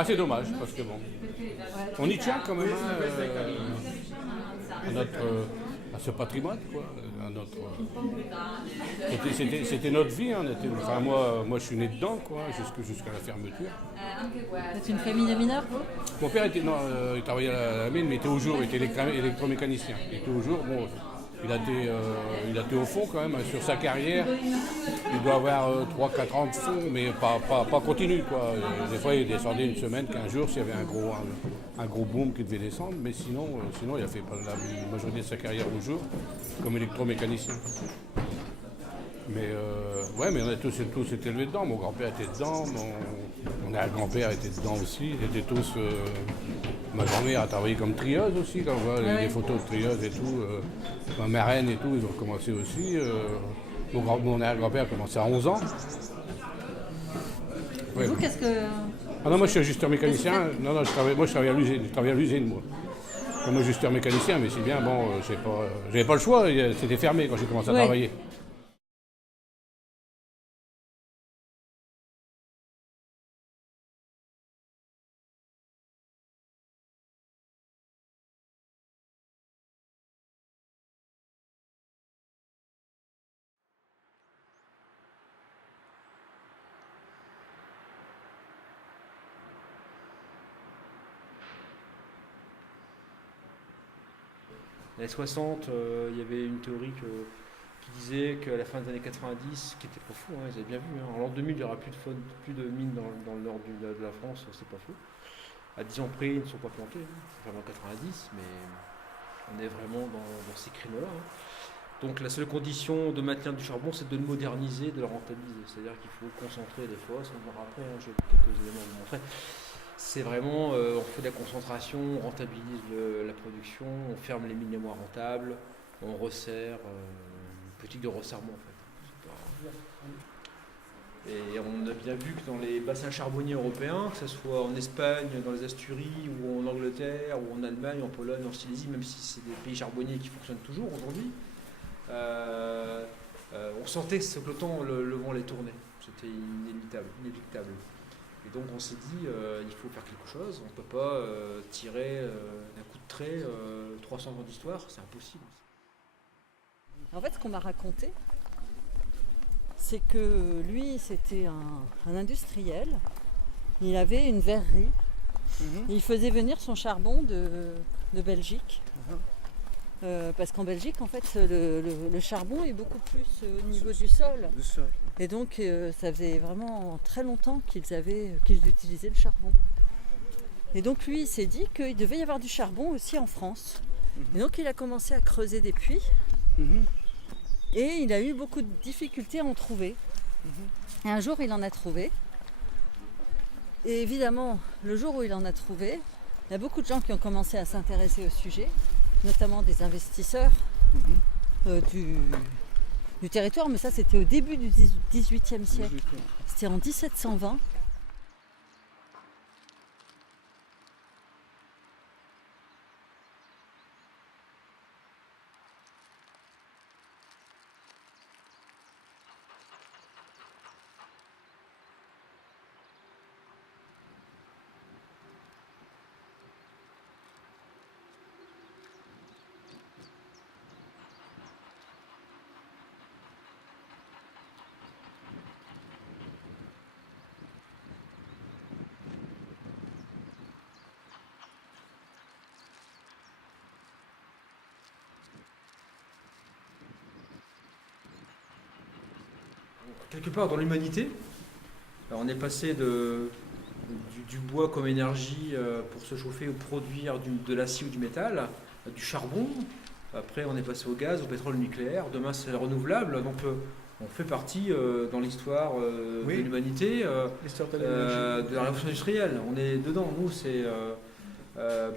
Ah, c'est dommage, parce que bon, on y tient quand même à à ce patrimoine, quoi. C'était notre vie, hein, enfin moi je suis né dedans, quoi, jusqu'à la fermeture. Vous êtes une famille de mineurs, vous? Mon père était, non, il travaillait à la mine, mais il était au jour, il était électromécanicien. Il était au jour, bon, il a été au fond quand même, hein, sur sa carrière. Il doit avoir 3-4 ans de fond, mais pas continu, quoi. Des fois, il descendait une semaine, 15 jours, s'il y avait un gros boom qui devait descendre, mais sinon il a fait la majorité de sa carrière au jour, comme électromécanicien. Mais ouais, mais on a tous été élevés dedans. Mon grand-père était dedans, mon arrière-grand-père était dedans aussi. Ils étaient tous. Ma grand-mère a travaillé comme trieuse aussi, quand on voit les photos de trieuse et tout. Ma marraine et tout, ils ont commencé aussi. Mon arrière-grand-père a commencé à 11 ans. Ouais. Vous, qu'est-ce que. Ah non, moi je suis ajusteur mécanicien. Non, je travaille à l'usine. Je travaille à l'usine, moi. Moi, ajusteur mécanicien, mais c'est bien, bon, j'avais pas le choix, c'était fermé quand j'ai commencé à travailler. Dans les 60, il y avait une théorie qui disait qu'à la fin des années 90, qui était pas fou, hein, ils avaient bien vu, hein, en l'an 2000, il n'y aura plus de mines dans le nord de la France, c'est pas faux. À 10 ans près, ils ne sont pas plantés, hein, enfin en 90, mais on est vraiment dans ces créneaux-là. Hein. Donc la seule condition de maintenir du charbon, c'est de le moderniser, de le rentabiliser. C'est-à-dire qu'il faut concentrer les fosses, on verra après, hein, j'ai quelques éléments à vous montrer. C'est vraiment, on fait de la concentration, on rentabilise la production, on ferme les mines les moins rentables, on resserre, une politique de resserrement en fait. Et on a bien vu que dans les bassins charbonniers européens, que ce soit en Espagne, dans les Asturies, ou en Angleterre, ou en Allemagne, en Pologne, en Silésie, même si c'est des pays charbonniers qui fonctionnent toujours aujourd'hui, on sentait que le temps, le vent les tournait. C'était inéluctable. Et donc on s'est dit, il faut faire quelque chose, on ne peut pas tirer d'un coup de trait 300 ans d'histoire, c'est impossible. En fait, ce qu'on m'a raconté, c'est que lui, c'était un industriel, il avait une verrerie, il faisait venir son charbon de Belgique. Parce qu'en Belgique, en fait, le charbon est beaucoup plus au niveau du sol. Et donc, ça faisait vraiment très longtemps qu'ils utilisaient le charbon. Et donc, lui, il s'est dit qu'il devait y avoir du charbon aussi en France. Et donc, il a commencé à creuser des puits. Et il a eu beaucoup de difficultés à en trouver. Et un jour, il en a trouvé. Et évidemment, le jour où il en a trouvé, il y a beaucoup de gens qui ont commencé à s'intéresser au sujet, notamment des investisseurs du territoire, mais ça c'était au début du XVIIIe siècle. C'était en 1720. Quelque part dans l'humanité, on est passé du bois comme énergie pour se chauffer ou produire de l'acier ou du métal, du charbon. Après, on est passé au gaz, au pétrole, au nucléaire. Demain, c'est renouvelable. Donc, on fait partie dans l'histoire de l'humanité, de la révolution industrielle. On est dedans. Nous, c'est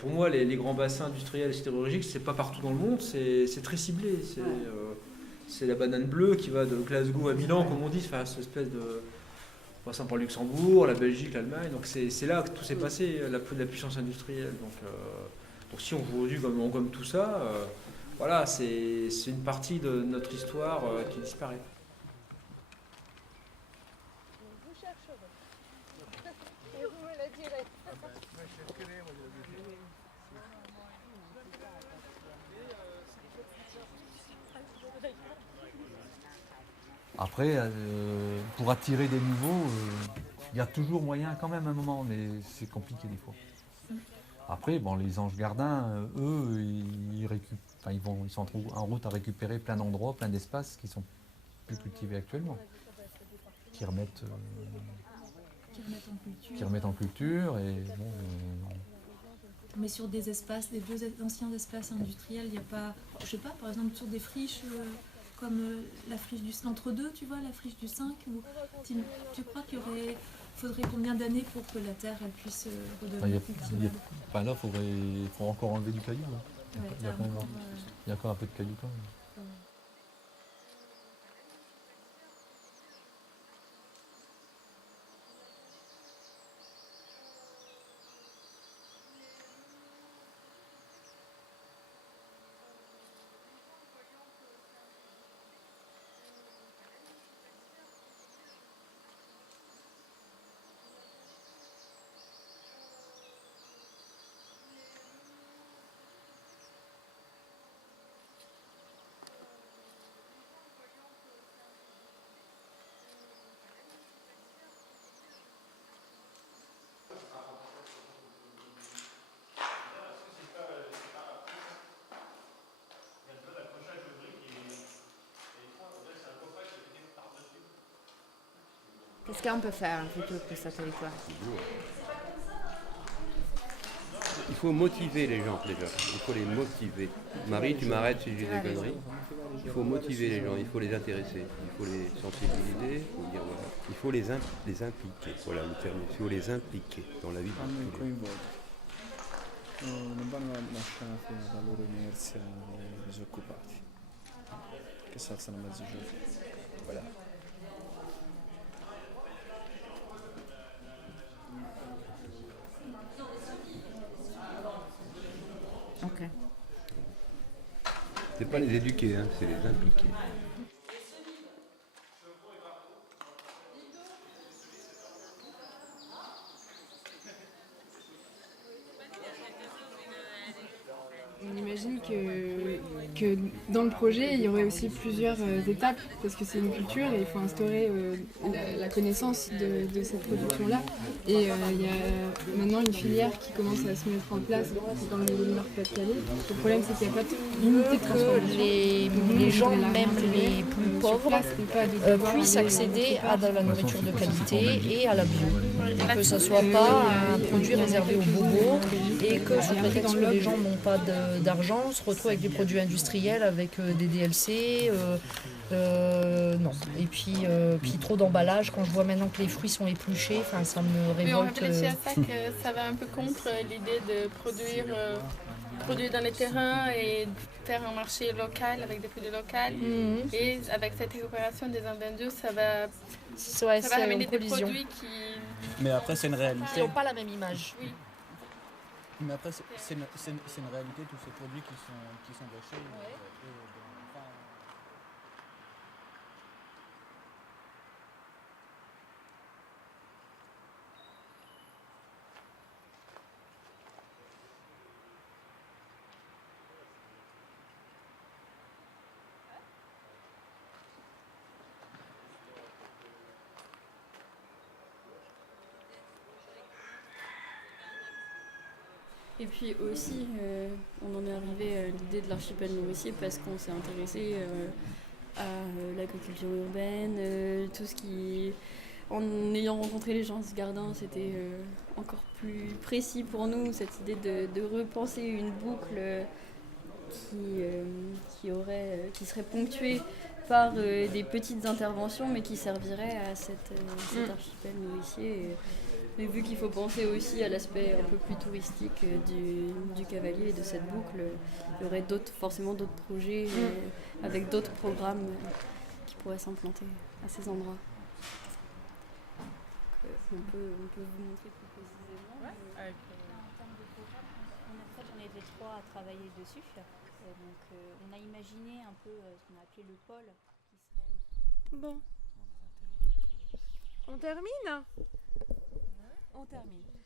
pour moi les grands bassins industriels et sidérurgiques, c'est pas partout dans le monde. C'est très ciblé. C'est la banane bleue qui va de Glasgow à Milan, comme on dit, enfin, cette espèce de. Passant par Luxembourg, la Belgique, l'Allemagne. Donc c'est là que tout s'est passé, la puissance industrielle. Donc si on joue au jus comme tout ça, voilà, c'est une partie de notre histoire qui disparaît. Vous chercherez. Et vous me le direz. Après, pour attirer des nouveaux, il y a toujours moyen quand même à un moment, mais c'est compliqué des fois. Après, bon, les anges gardiens, eux, ils sont en route à récupérer plein d'endroits, plein d'espaces qui sont plus cultivés actuellement, qui remettent, qui remettent en culture. Et bon, Mais sur des espaces, des vieux anciens espaces industriels, il n'y a pas, je sais pas, par exemple sur des friches comme la friche du l'entre-deux, tu vois, la friche du 5, ou tu crois faudrait combien d'années pour que la terre elle puisse redevenir cultivable? Là, il faut encore enlever du caillou. Hein. Ouais, Il y a encore un peu de caillou quand même. Qu'est-ce qu'on peut faire plutôt que ça territoire? Il faut motiver les gens déjà, il faut les motiver. Marie, tu m'arrêtes si j'ai des conneries. Il faut motiver les gens, il faut les intéresser, il faut les sensibiliser, il faut dire voilà. Il faut les impliquer, voilà le terme, il faut les impliquer dans la vie de tous les jours. Non vanno lasciati alla loro inerzia disoccupati che si alzano a mezzogiorno. Voilà. Ok. C'est pas les éduquer, hein, c'est les impliquer. On imagine que dans le projet, il y aurait aussi plusieurs étapes, parce que c'est une culture et il faut instaurer la connaissance de cette production-là. Et il y a maintenant une filière qui commence à se mettre en place dans le Nord-Pas-de-Calais. Le problème, c'est qu'il n'y a pas de unité de transformation. Les gens, même les plus pauvres, puissent accéder à de la nourriture de qualité et à la bio. Et que ce ne soit pas un produit réservé aux bobos et que sous prétexte que les gens n'ont pas d'argent, on se retrouve avec des produits industriels, avec des DLC. Non. Et puis trop d'emballage. Quand je vois maintenant que les fruits sont épluchés, ça me révolte. Mais on réfléchit à ça, que ça va un peu contre l'idée de produire dans les terrains et faire un marché local avec des produits locaux. Et avec cette récupération des invendus, ça va amener des produits qui... Mais après, c'est une réalité. Ils n'ont pas la même image. Oui. Mais après, c'est une réalité, tous ces produits qui sont gâchés. Et puis aussi, on en est arrivé à l'idée de l'archipel nourricier parce qu'on s'est intéressé à l'agriculture urbaine, tout ce qui... En ayant rencontré les gens de ce jardin, c'était encore plus précis pour nous, cette idée de repenser une boucle qui serait ponctuée par des petites interventions, mais qui servirait à cet archipel nourricier. Mais vu qu'il faut penser aussi à l'aspect un peu plus touristique du Cavalier et de cette boucle, il y aurait forcément d'autres projets avec d'autres programmes qui pourraient s'implanter à ces endroits. Donc, on peut vous montrer plus précisément. En termes de programme, on était 3 à travailler dessus. Donc on a imaginé un peu ce qu'on a appelé le pôle qui serait... Bon. On termine ? On termine.